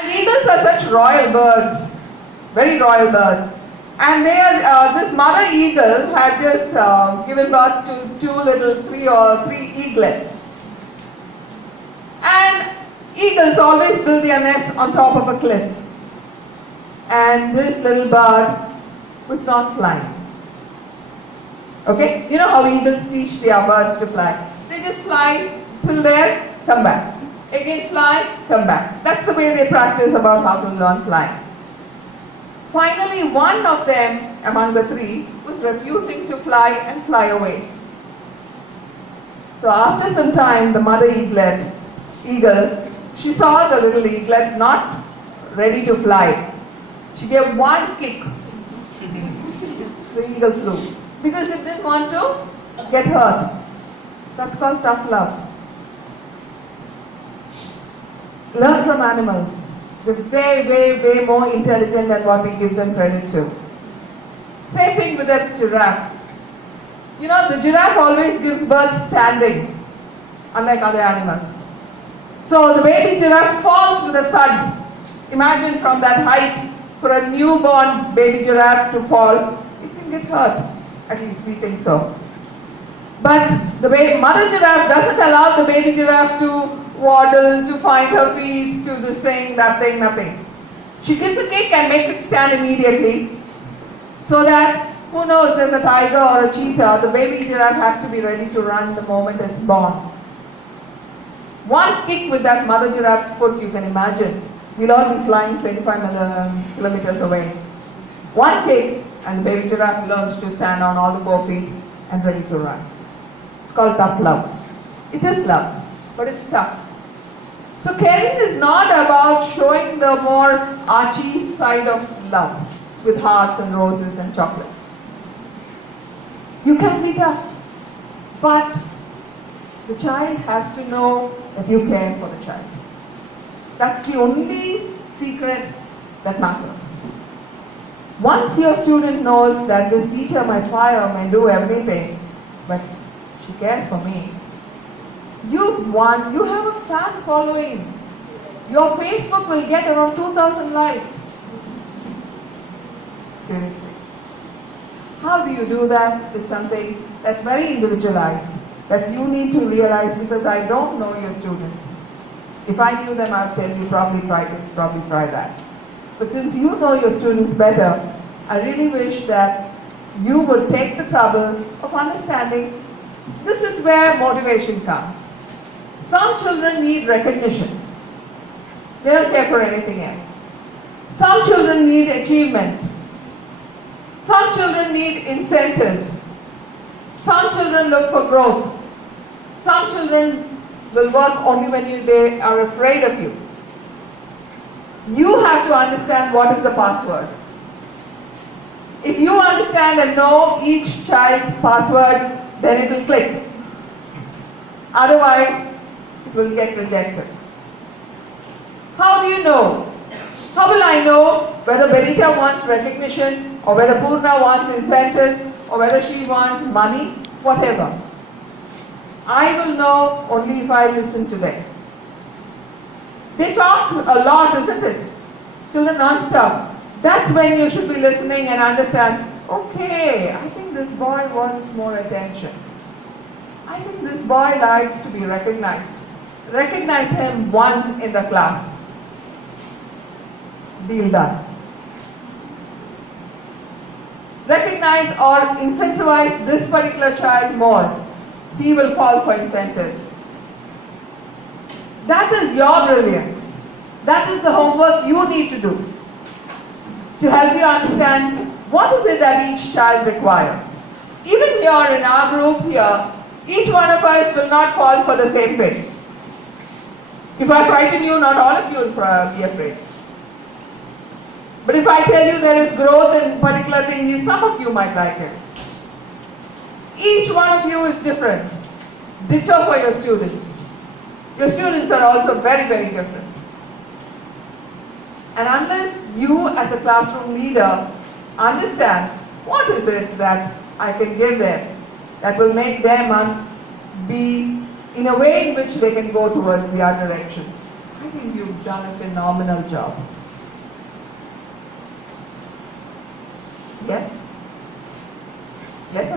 And eagles are such royal birds, very royal birds. And they are, this mother eagle had just given birth to three eaglets. And eagles always build their nests on top of a cliff. And this little bird was not flying. Okay? You know how eagles teach their birds to fly? They just fly till there, come back. Again fly, come back. That's the way they practice about how to learn flying. Finally, one of them among the three was refusing to fly and fly away. So after some time, the mother eagle, she saw the little eaglet not ready to fly. She gave one kick. The eagle flew because it didn't want to get hurt. That's called tough love. Learn from animals. They're way more intelligent than what we give them credit to. Same thing with a giraffe. You know, the giraffe always gives birth standing, unlike other animals. So the baby giraffe falls with a thud. Imagine from that height, for a newborn baby giraffe to fall, it can get hurt. At least we think so. But the mother giraffe doesn't allow the baby giraffe to waddle, to find her feet, to this thing, that thing, nothing. She gives a kick and makes it stand immediately, so that, who knows, there's a tiger or a cheetah, the baby giraffe has to be ready to run the moment it's born. One kick with that mother giraffe's foot, you can imagine, we'll all be flying 25 kilometers away. One kick and the baby giraffe learns to stand on all the 4 feet and ready to run. It's called tough love. It is love, but it's tough. So caring is not about showing the more archy side of love with hearts and roses and chocolates. You can be tough, but the child has to know that you care for the child. That's the only secret that matters. Once your student knows that this teacher might fire, may do everything, but she cares for me, you have a fan following. Your Facebook will get around 2,000 likes. Seriously. How do you do that is something that's very individualized, that you need to realize, because I don't know your students. If I knew them, I'd tell you probably try this, probably try that. But since you know your students better, I really wish that you would take the trouble of understanding this is where motivation comes. Some children need recognition. They don't care for anything else. Some children need achievement. Some children need incentives. Some children look for growth. Some children will work only when they are afraid of you. You have to understand what is the password. If you understand and know each child's password, then it will click. Otherwise, it will get rejected. How do you know? How will I know whether Benita wants recognition, or whether Purna wants incentives, or whether she wants money, whatever? I will know only if I listen to them. They talk a lot, isn't it? Children non-stop. That's when you should be listening and understand, okay, I think this boy wants more attention. I think this boy likes to be recognized. Recognize him once in the class. Deal done. Recognize or incentivize this particular child more. He will fall for incentives. That is your brilliance. That is the homework you need to do to help you understand what is it that each child requires. Even here in our group here, each one of us will not fall for the same thing. If I frighten you, not all of you will be afraid. But if I tell you there is growth in particular thing, some of you might like it. Each one of you is different. Ditto for your students. Your students are also very different. And unless you as a classroom leader understand what is it that I can give them that will make them be in a way in which they can go towards the other direction. I think you've done a phenomenal job. Yes? Yes?